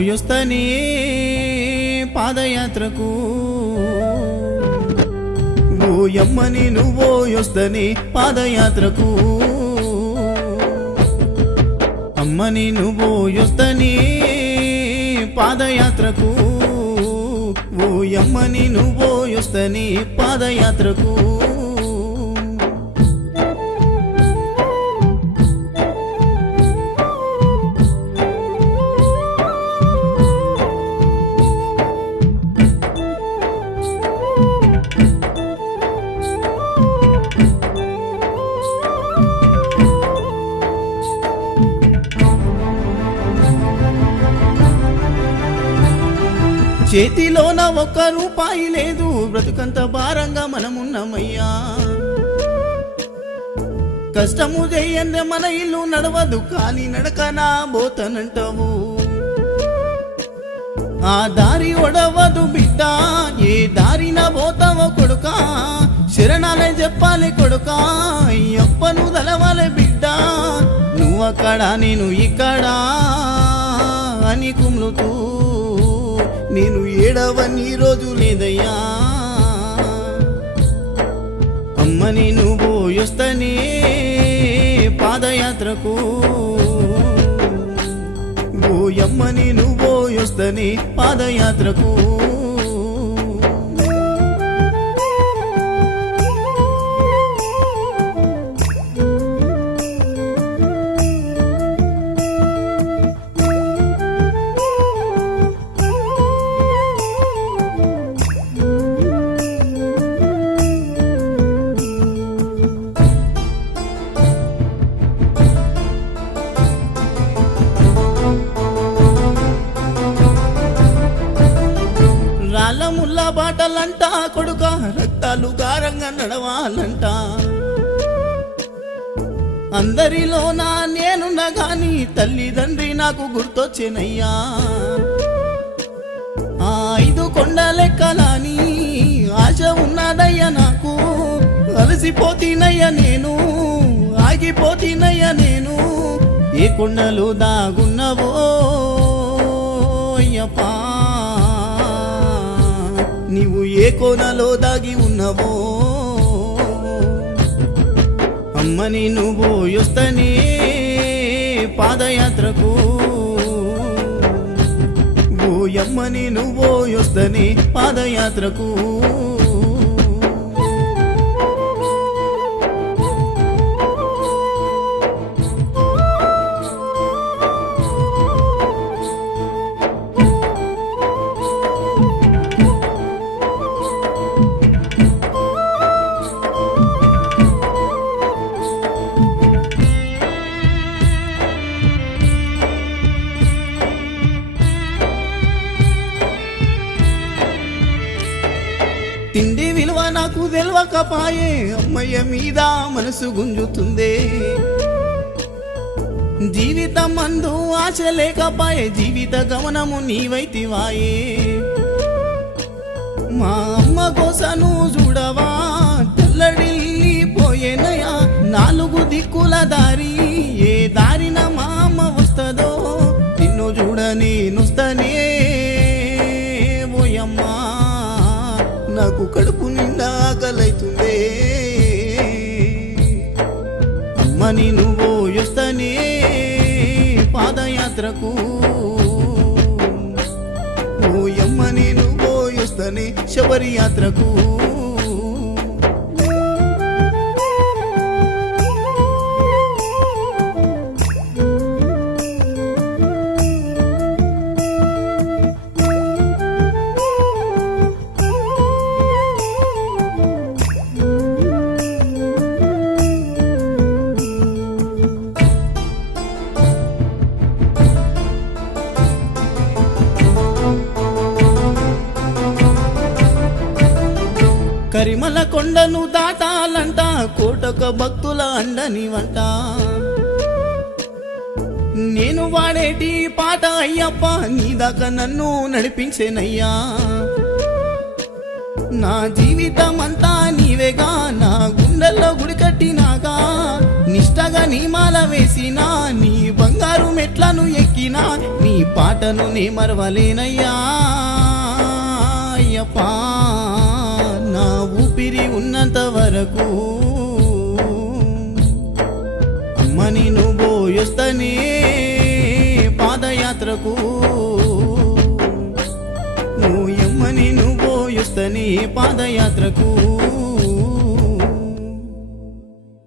పోయొస్తనే పాదయాత్రకు ఓయమ్మని నువ్వోయొస్తనే పాదయాత్రకు అమ్మని నువ్వోయొస్తనే పాదయాత్రకు ఓయమ్మని నువ్వోయొస్తనే పాదయాత్రకు చేతిలోన ఒక్క రూపాయి లేదు, బ్రతుకంత భారంగా మనమున్నమయ్యా. కష్టము చెయ్యందే మన ఇల్లు నడవదు, కాలి నడకనా పోతనంటావు. ఆ దారి ఒడవదు బిడ్డ, ఏ దారిన పోతావో కొడుకా, శరణాలే చెప్పాలి కొడుకా, అప్పను తలవాలే బిడ్డ. నువ్వక్కడ నేను ఇక్కడ అని కుమ్లుతూ నేను ఏడవని రోజు లేదయ్యా. అమ్మని నువ్వోయొస్తనే పాదయాత్రకు ఓయమ్మని నువ్వోయొస్తనే పాదయాత్రకు ముల్లా బాటలంట కొడుక, రక్తాలు గారంగా నడవాలంట. అందరిలోనా నేనున్నా గాని తల్లిదండ్రి నాకు గుర్తొచ్చేనయ్యా. ఆ 5 కొండలెక్కలని ఆశ ఉన్నదయ్యా నాకు, అలసిపోతీనయ్యా నేను, ఆగిపోతీనయ్యా నేను. ఏ కొండలు దాగున్నవో అయ్యప్పా, నీవు ఏ కోనలో దాగి ఉన్నవో. అమ్మని నువ్వోయొస్తనే పాదయాత్రకు ఓయమ్మని నువ్వోయొస్తనే పాదయాత్రకు తిండి విలువ నాకు తెలవకపాయే, అమ్మయ్య మీద మనసు గుంజుతుందే. జీవితం అందు ఆశ లేకపాయే, జీవిత గమనము నీవైతివాయే. మా అమ్మ కోసను చూడవా తెల్లడిల్లిపోయేనయా. 4 దిక్కుల దారి, ఏ దారిన మా అమ్మ వస్తదో, నిన్ను చూడ నేనొస్తనే ఓయమ్మా. నాకు కడుపు నిండా ఆకలైతుందే. అమ్మని నువ్వోయొస్తనే పాదయాత్రకు ఓయమ్మని నువ్వోయొస్తనే శబరి యాత్రకు కరిమల కొండను దాటాలంట, కోటక భక్తుల అండని వంట. నేను వాడేటి పాట అయ్యప్ప, నీ దాకా నన్ను నడిపించేనయ్యా. నా జీవితం అంతా నీవేగా, నా గుండెల్లో గుడి కట్టినాగా, నిష్టగా నీ మాల వేసినా నీ బంగారు మెట్లను ఎక్కినా నీ పాటను నే మరవలేనయ్యా అయ్యప్పా నా ఊపిరి ఉన్నంత వరకు అమ్మని నువ్వు పోయొస్తనే పాదయాత్రకు నువ్వు ఎమ్మని నువ్వు పోయొస్తనే పాదయాత్రకు